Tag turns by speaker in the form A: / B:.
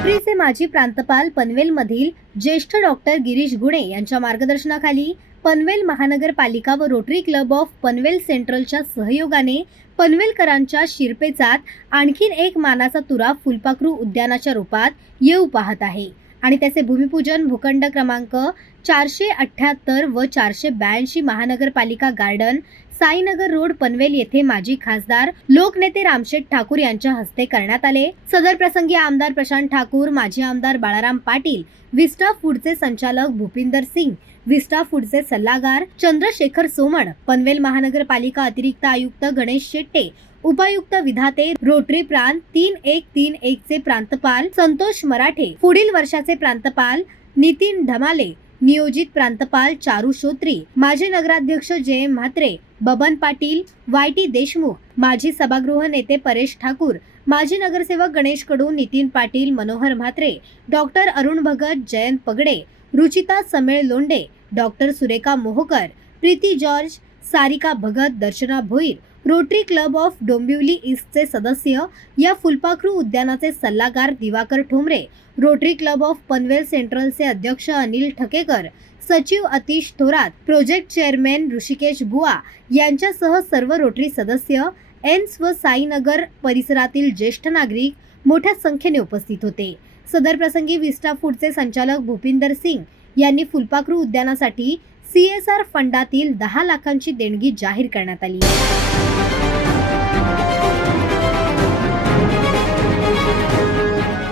A: रोटरीचे माजी प्रांतपाल पनवेलमधील ज्येष्ठ डॉक्टर गिरीश गुणे यांच्या मार्गदर्शनाखाली पनवेल महानगरपालिका व रोटरी क्लब ऑफ पनवेल सेंट्रलच्या सहयोगाने पनवेलकरांच्या शिरपेचात आणखीन एक मानाचा तुरा फुलपाखरू उद्यानाच्या रूपात येऊ पाहत आहे. आणि त्याचे भूमिपूजन भूखंड क्रमांक चारशे अठ्ठ्याहत्तर व चारशे ब्याऐंशी महानगरपालिका गार्डन साईनगर रोड पनवेल येथे माजी खासदार लोकनेते रामशेठ ठाकूर यांच्या हस्ते करण्यात आले. सदर प्रसंगी आमदार प्रशांत ठाकूर माजी आमदार बाळाराम पाटील विस्टा फूडचे संचालक भूपिंदर सिंग विस्टा फूडचे सल्लागार चंद्रशेखर सोमण पनवेल महानगरपालिका अतिरिक्त आयुक्त गणेश शेट्टे उपायुक्त विधाते रोटरी प्रांत तीन एक तीन एक चे प्रांतपाल संतोष मराठे पुढील वर्षाचे प्रांतपाल नितीन ढमाले नियोजित प्रांतपाल चारू श्रोत्री माजी नगराध्यक्ष जय म्हात्रे बबन पाटील वाय टी देशमुख माजी सभागृह नेते परेश ठाकूर माजी नगरसेवक Ganesh Kadu Nitin Patil Manohar Mhatre doctor Arun Bhagat Jayant Pagade Ruchita Samel Londe doctor Surekha Mohokar Preeti George Sarika Bhagat Darshana Bhoir rotary club of Dombivli ईस्टचे सदस्य या फुलपाखरू उद्यानाचे सल्लागार Diwakar Thombare rotary club of Panvel सेंट्रलचे अध्यक्ष अनिल ठकेकर सचिव Atish Thorat project chairman Rishikesh Bua यांच्यासह सर्व rotary सदस्य एन्स व साईनगर परिसरातील ज्येष्ठ नागरिक मोठ्या संख्येने उपस्थित होते. सदर प्रसंगी विस्टा फूडचे संचालक भूपिंदर सिंग यांनी फुलपाखरू उद्यानासाठी सी एस आर फंडातील दहा लाखांची देणगी जाहीर करण्यात आली